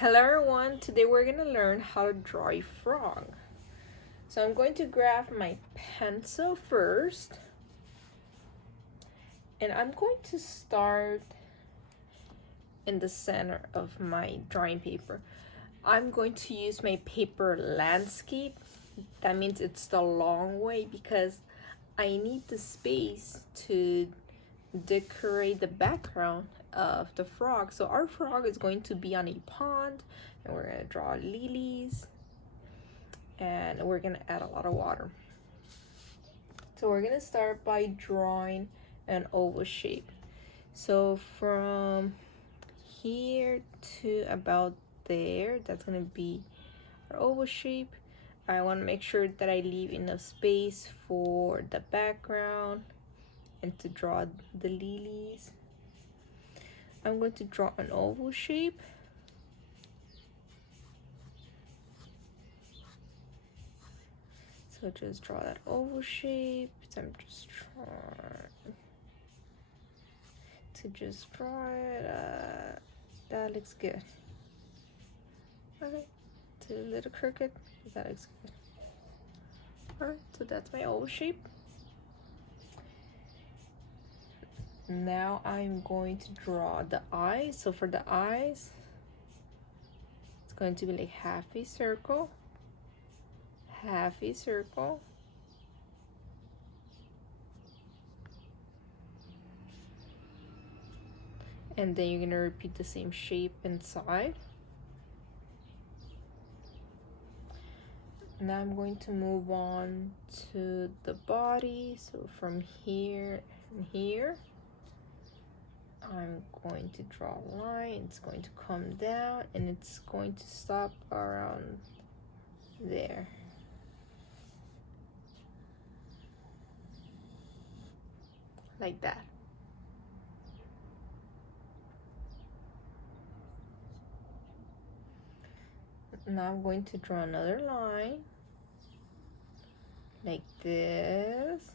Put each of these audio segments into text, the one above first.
Hello everyone, today we're going to learn how to draw a frog. So I'm going to grab my pencil first, and I'm going to start in the center of my drawing paper. I'm going to use my paper landscape. That means it's the long way because I need the space to decorate the background of the frog. So our frog is going to be on a pond, and we're going to draw lilies, and we're going to add a lot of water. So we're going to start by drawing an oval shape. So from here to about there, that's going to be our oval shape. I want to make sure that I leave enough space for the background and to draw the lilies. I'm going to draw an oval shape. So just draw that oval shape. So I'm just trying to just draw it. That looks good. Okay, it's a little crooked. That looks good. Alright, so that's my oval shape. Now I'm going to draw the eyes. So for the eyes, it's going to be like half a circle, half a circle, and then you're going to repeat the same shape inside. Now I'm going to move on to the body. So from here and here, I'm going to draw a line. It's going to come down and it's going to stop around there. Like that. Now I'm going to draw another line like this.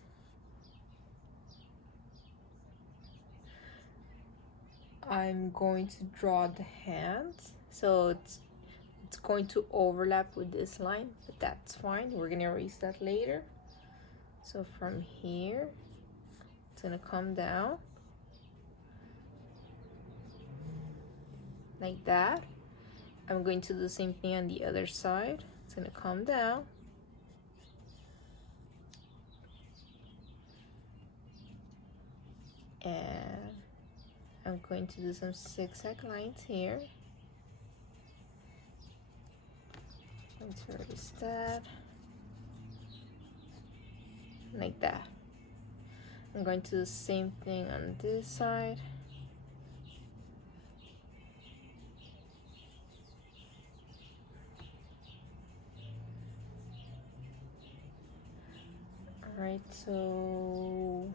I'm going to draw the hands, so it's going to overlap with this line, but that's fine. We're gonna erase that later. So from here, it's gonna come down like that. I'm going to do the same thing on the other side. It's gonna come down. And I'm going to do some zigzag lines here. Let's erase that. Like that. I'm going to do the same thing on this side. Alright, so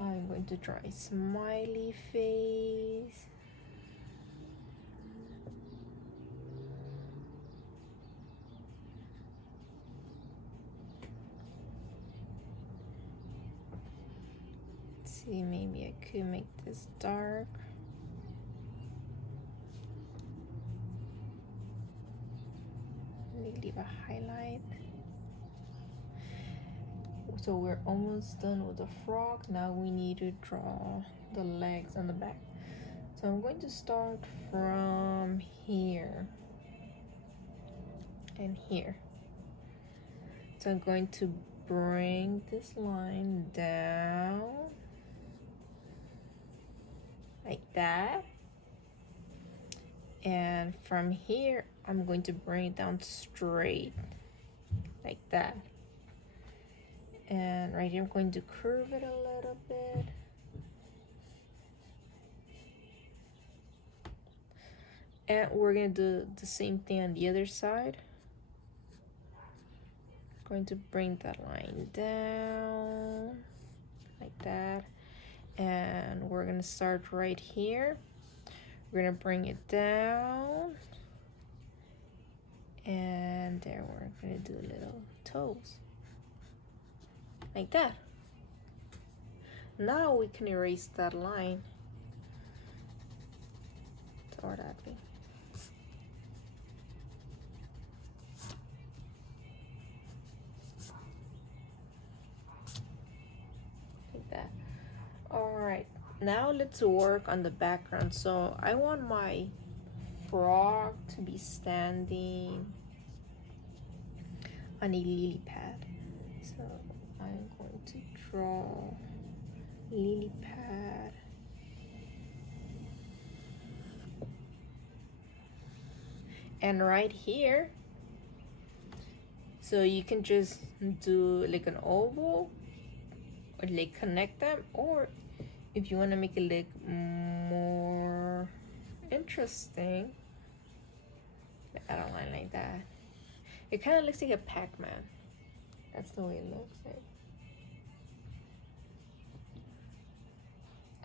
I'm going to draw a smiley face. Let's see, maybe I could make this dark. Let me leave a highlight. So we're almost done with the frog. Now we need to draw the legs on the back. So I'm going to start from here and here. So I'm going to bring this line down like that. And from here, I'm going to bring it down straight like that. And right here, I'm going to curve it a little bit. And we're gonna do the same thing on the other side. Going to bring that line down like that. And we're gonna start right here. We're gonna bring it down. And there we're gonna do little toes. Like that. Now we can erase that line. Or that way. now let's work on the background. So I want my frog to be standing on a lily pad. So I'm going to draw lily pad. And right here, so you can just do like an oval or like connect them, or if you want to make it look more interesting, I don't like that. It kind of looks like a Pac-Man. That's the way it looks like.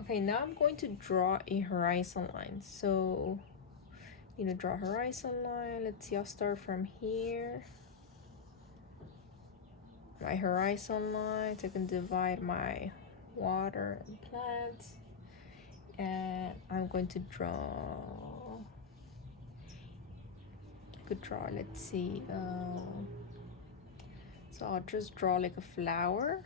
Okay, now I'm going to draw a horizon line. So draw a horizon line. Let's see, I'll start from here. My horizon line, so I can divide my water and plants. And I'm going to draw, let's see, so I'll just draw like a flower.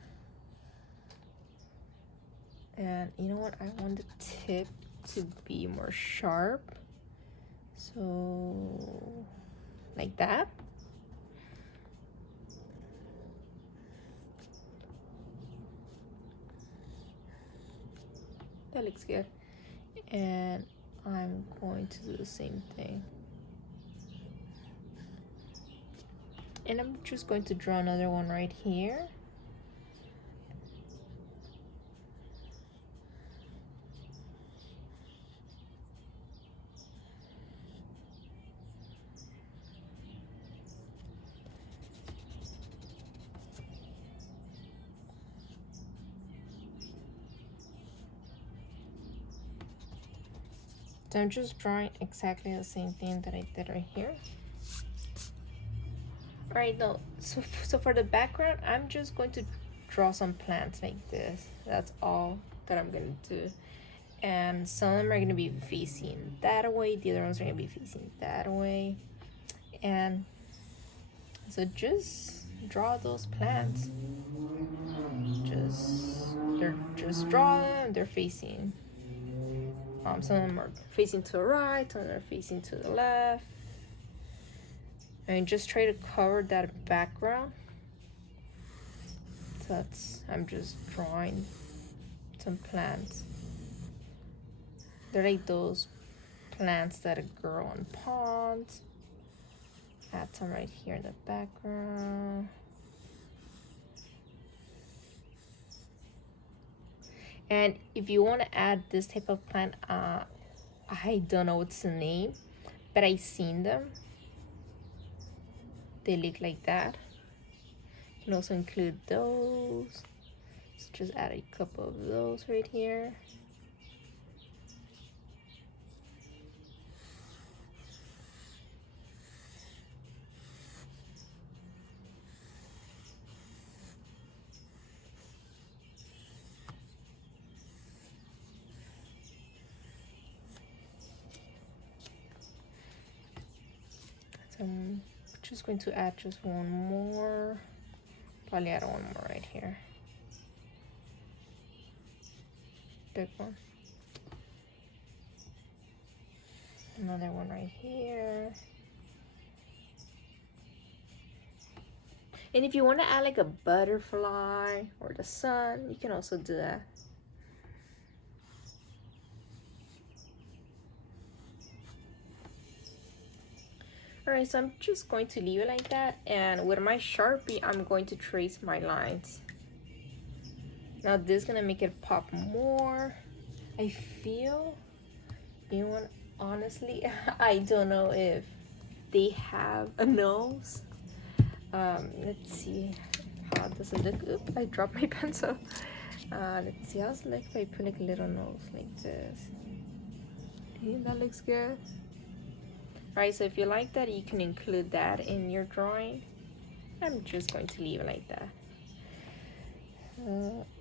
And you know what, I want the tip to be more sharp, so like that. That looks good. And I'm going to do the same thing. And I'm just going to draw another one right here. So I'm just drawing exactly the same thing that I did right here. All right, now, so for the background, I'm just going to draw some plants like this. That's all that I'm gonna do. And some of them are gonna be facing that way, the other ones are gonna be facing that way. And so just draw those plants. Just draw them, they're facing. Some of them are facing to the right, some of them are facing to the left. And just try to cover that background. So I'm just drawing some plants. They're like those plants that grow on ponds. Add some right here in the background. And if you want to add this type of plant, I don't know what's the name, but I've seen them. They look like that. You can also include those. Let's just add a couple of those right here. So I'm just going to add just one more. Probably add one more right here. Big one. Another one right here. And if you want to add like a butterfly or the sun, you can also do that. Alright, so I'm just going to leave it like that, and with my Sharpie, I'm going to trace my lines. Now this is gonna make it pop more. I feel, you know what, honestly, I don't know if they have a nose. Let's see, how does it look? Oops, I dropped my pencil. Let's see, how's it look if I put like a little nose like this? Okay, that looks good. Right, so if you like that, you can include that in your drawing. I'm just going to leave it like that.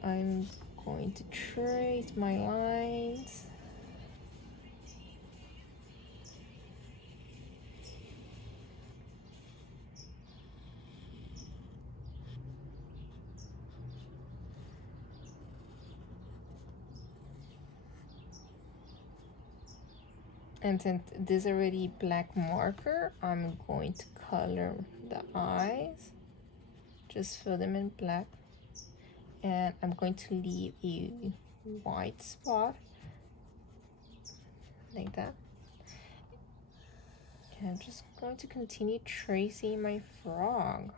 I'm going to trace my lines. And since this is already black marker, I'm going to color the eyes. Just fill them in black. And I'm going to leave a white spot like that. And I'm just going to continue tracing my frog.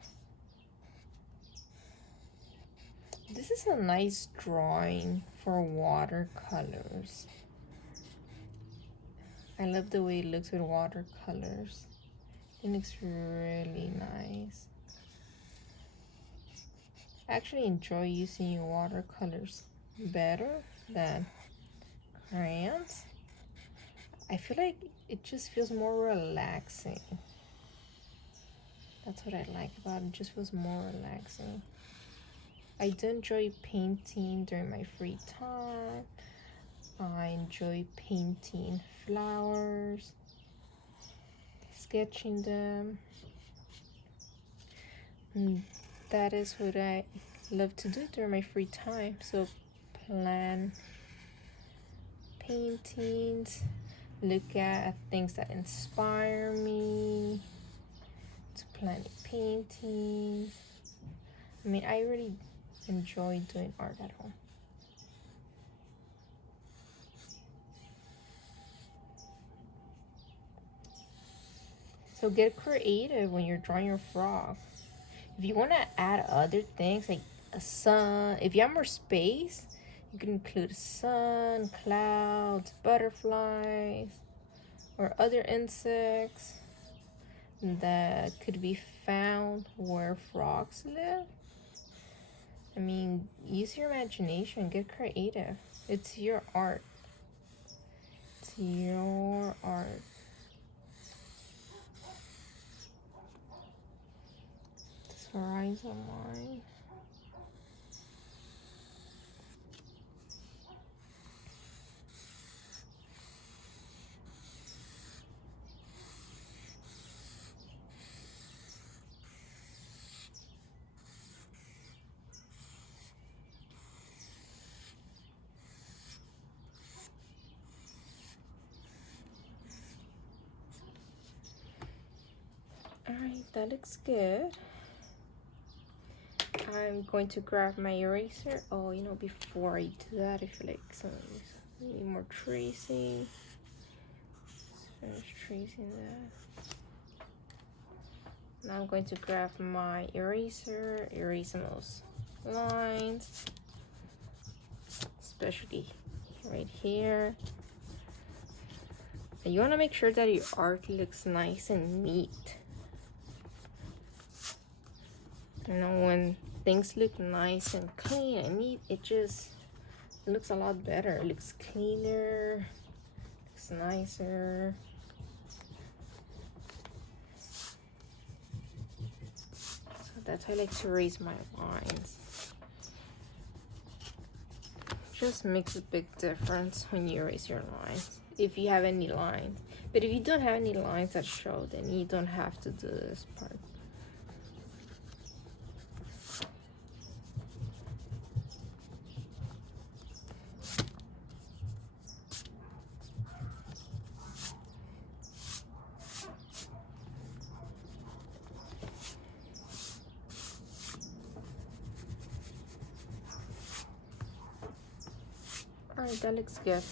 This is a nice drawing for watercolors. I love the way it looks with watercolors. It looks really nice. I actually enjoy using watercolors better than crayons. I feel like it just feels more relaxing. That's what I like about it. It just feels more relaxing. I do enjoy painting during my free time. I enjoy painting flowers, sketching them. And that is what I love to do during my free time. So plan paintings, look at things that inspire me to plan paintings. I mean, I really enjoy doing art at home. So get creative when you're drawing your frog. If you want to add other things like a sun, if you have more space, you can include sun, clouds, butterflies, or other insects that could be found where frogs live. I mean, use your imagination, get creative. It's your art. It's your art. This horizon line. Alright, that looks good. I'm going to grab my eraser. Oh, you know, before I do that, I feel like need more tracing. Let's finish tracing that. Now I'm going to grab my eraser, erase those lines, especially right here. And you want to make sure that your art looks nice and neat. You know, when things look nice and clean and neat, it just looks a lot better. It looks cleaner, looks nicer. So that's how I like to erase my lines. Just makes a big difference when you erase your lines, if you have any lines. But if you don't have any lines that show, then you don't have to do this part. Alright, that looks good.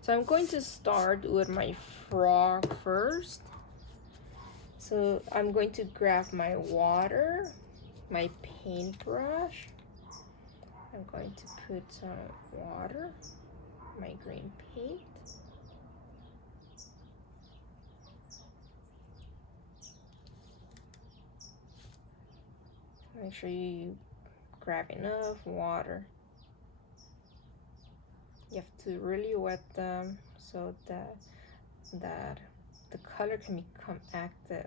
So I'm going to start with my frog first. So I'm going to grab my water, my paintbrush. I'm going to put some water, my green paint. Make sure you grab enough water. You have to really wet them so that the color can become active.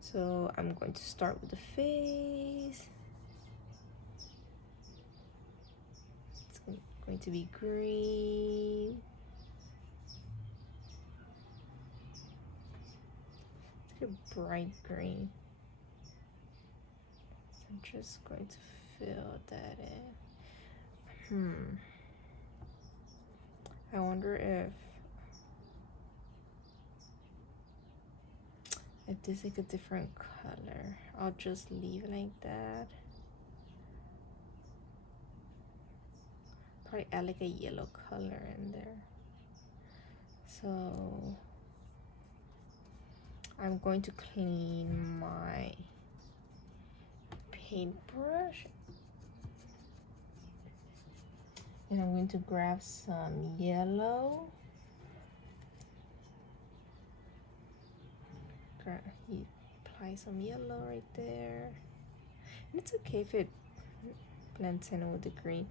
So I'm going to start with the face. It's going to be green. It's like a bright green. So I'm just going to fill that in. I wonder if this is like a different color. I'll just leave it like that. Probably add like a yellow color in there. So I'm going to clean my paintbrush. And I'm going to grab some yellow. You apply some yellow right there. And it's okay if it blends in with the green.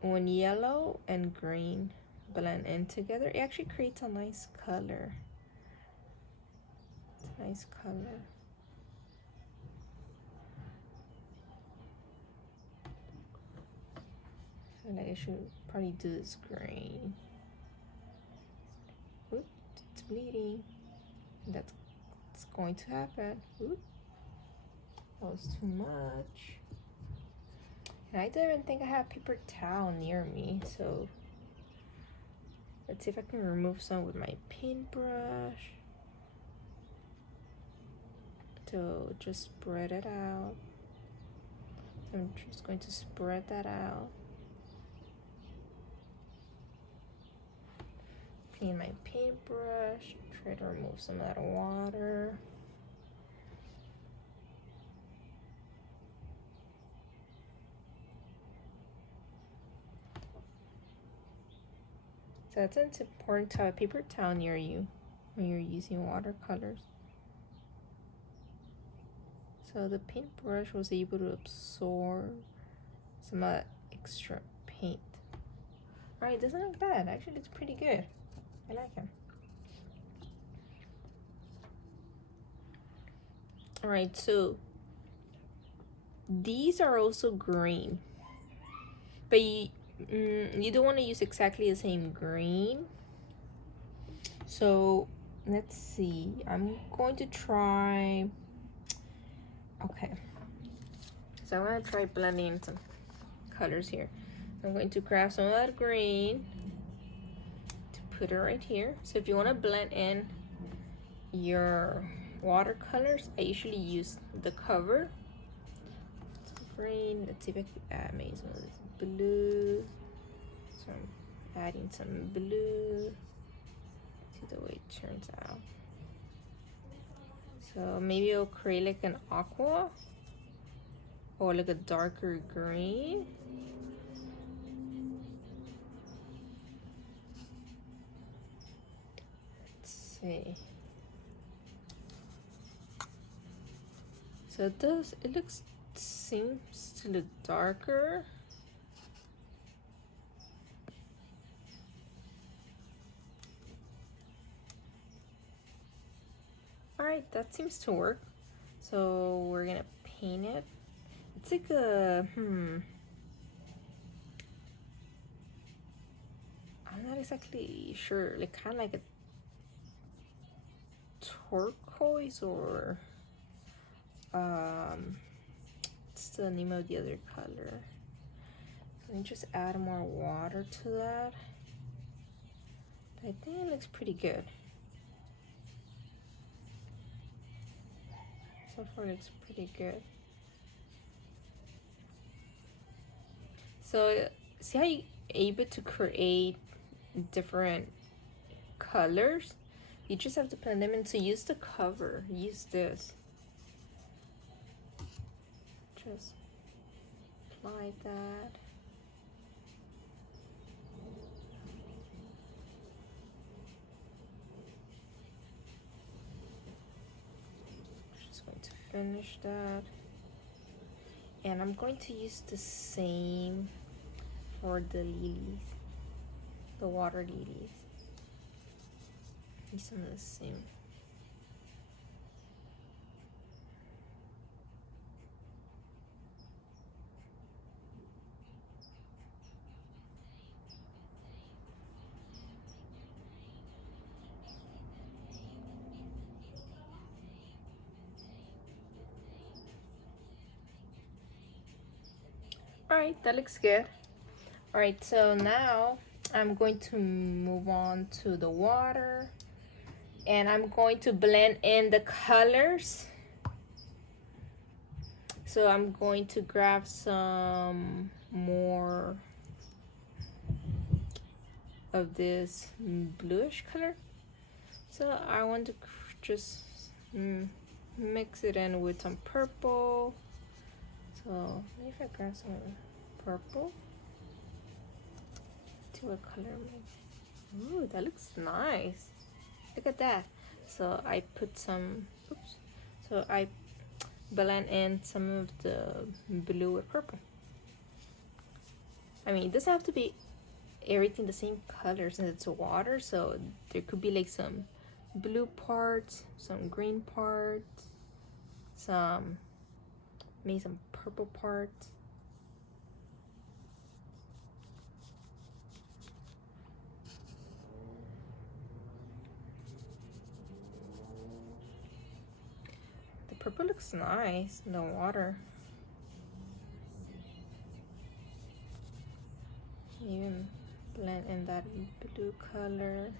When yellow and green blend in together, it actually creates a nice color. It's a nice color. I feel like I should probably do this green. Oops, it's bleeding. That's going to happen. Oops, that was too much. And I don't even think I have paper towel near me, so let's see if I can remove some with my paintbrush. So just spread it out. So I'm just going to spread that out. Clean my paintbrush, try to remove some of that water. So it's important to have a paper towel near you when you're using watercolors. So the paintbrush was able to absorb some of that extra paint. Alright, it doesn't look bad. Actually, it's pretty good. I like him. Alright, so these are also green, but you don't want to use exactly the same green. So let's see. I'm going to try. Okay. So I'm going to try blending some colors here. I'm going to grab some of that green to put it right here. So if you want to blend in your watercolors, I usually use the cover. Some green. Let's see if I can add maybe some of this blue. So I'm adding some blue. See the way it turns out. So maybe I'll create like an aqua or like a darker green. Let's see. So it seems to look darker. Alright, that seems to work. So we're gonna paint it. It's like a, I'm not exactly sure, like kind of like a turquoise or, what's the name of the other color? Let me just add more water to that. I think it looks pretty good. So far it looks pretty good. So see how you're able to create different colors? You just have to blend them in. So use the cover, use this. Just apply that. Just going to finish that. And I'm going to use the same for the lilies, the water lilies. Use some of the same. All right, that looks good. All right, so now I'm going to move on to the water, and I'm going to blend in the colors. So I'm going to grab some more of this bluish color. So I want to just mix it in with some purple. So maybe if I grab some purple to a color mix. Ooh, that looks nice. Look at that. So I put some, oops. So I blend in some of the blue with purple. I mean, it doesn't have to be everything the same color since it's water, so there could be like some blue parts, some green parts, maybe some purple parts. The purple looks nice in the water. Even blend in that blue color.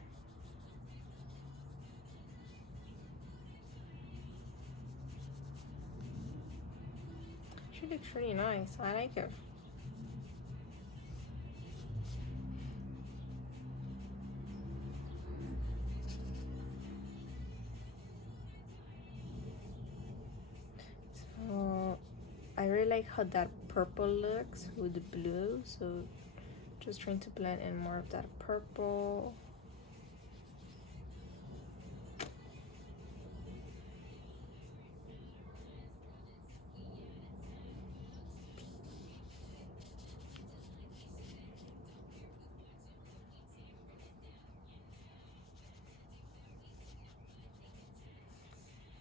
She looks really nice. I like it. So I really like how that purple looks with the blue. So just trying to blend in more of that purple.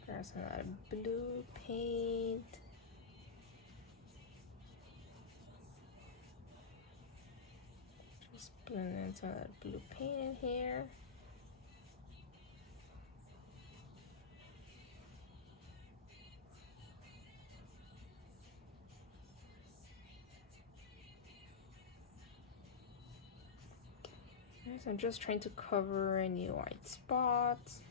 Grab some of that blue paint. Just blend in some of that blue paint in here. So I'm just trying to cover any white spots.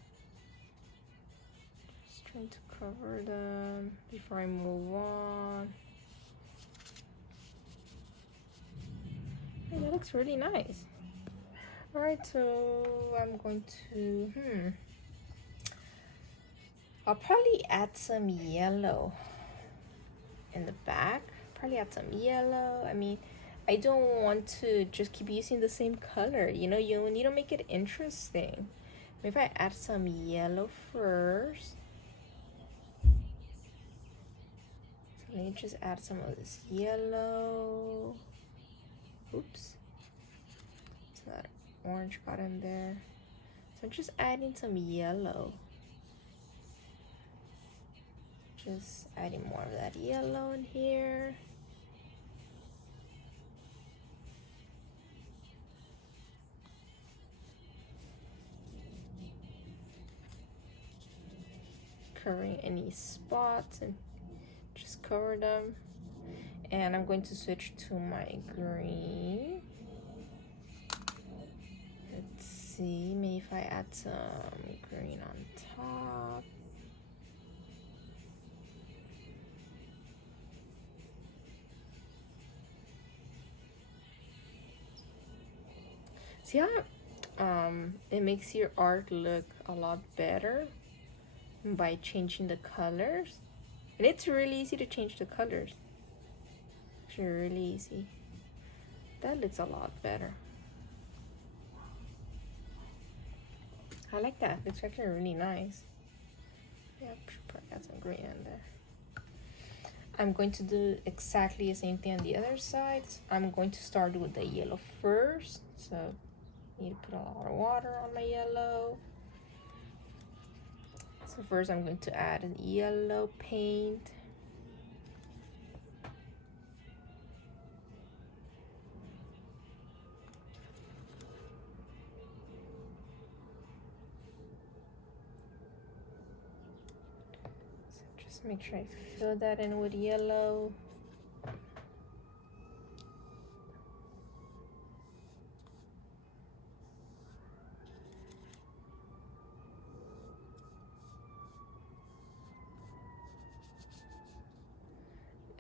Just trying to cover them before I move on. Hey, that looks really nice. Alright, so I'm going to, I'll probably add some yellow in the back. Probably add some yellow. I mean, I don't want to just keep using the same color. You know, you need to make it interesting. Maybe I add some yellow first. So let me just add some of this yellow. Oops. So that orange got in there. So I'm just adding some yellow. Just adding more of that yellow in here. Covering any spots and just cover them. And I'm going to switch to my green. Let's see, maybe if I add some green on top. See how it makes your art look a lot better by changing the colors. And it's really easy to change the colors. Actually really easy. That looks a lot better. I like that. It's actually really nice. Yeah, should probably add some green in there. I'm going to do exactly the same thing on the other side. I'm going to start with the yellow first. So I need to put a lot of water on my yellow. So first I'm going to add yellow paint. So just make sure I fill that in with yellow.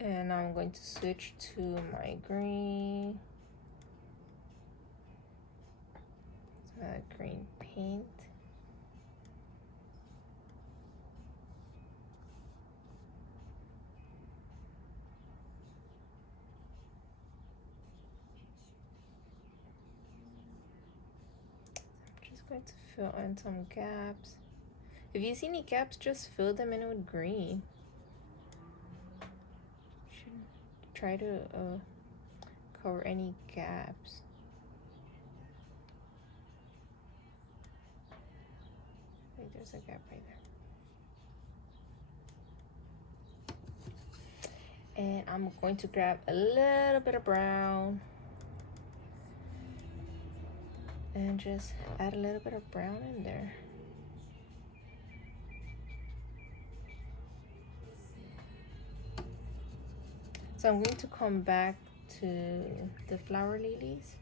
And I'm going to switch to my green. Green paint. I'm just going to fill in some gaps. If you see any gaps, just fill them in with green. Should try to cover any gaps. Wait, there's a gap right there. And I'm going to grab a little bit of brown and just add a little bit of brown in there. So I'm going to come back to the flower lilies.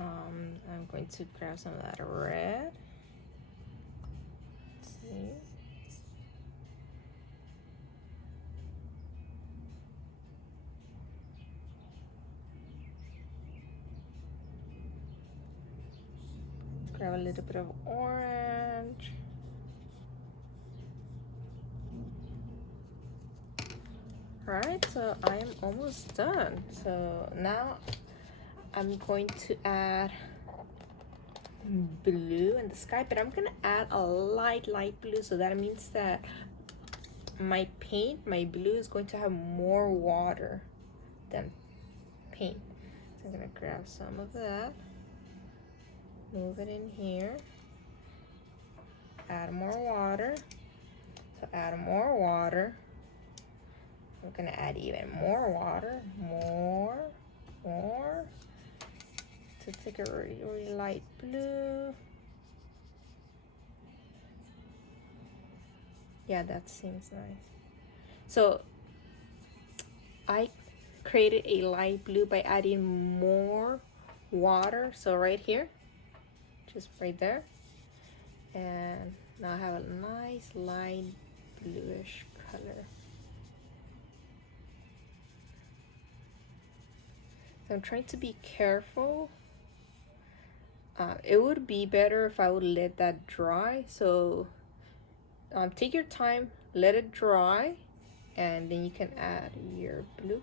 I'm going to grab some of that red. Let's see. Grab a little bit of orange. Alright, so I am almost done. So now I'm going to add blue in the sky, but I'm gonna add a light blue, so that means that my paint, my blue, is going to have more water than paint. So I'm gonna grab some of that, move it in here, add more water. So add more water. I'm gonna add even more water, more. To take a really light blue. Yeah, that seems nice. So I created a light blue by adding more water. So right here, just right there. And now I have a nice light bluish color. So I'm trying to be careful. It would be better if I would let that dry. So take your time, let it dry, and then you can add your blue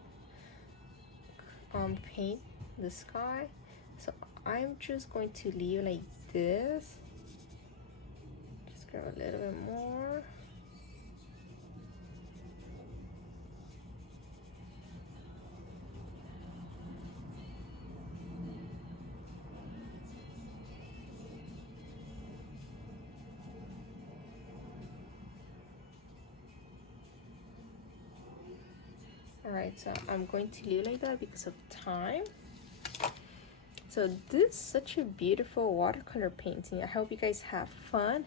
paint the sky. So I'm just going to leave like this. Just grab a little bit more. Alright, so I'm going to leave like that because of time. So this is such a beautiful watercolor painting. I hope you guys have fun.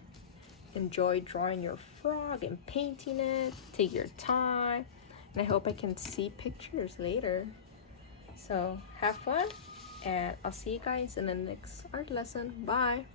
Enjoy drawing your frog and painting it. Take your time. And I hope I can see pictures later. So have fun, and I'll see you guys in the next art lesson. Bye.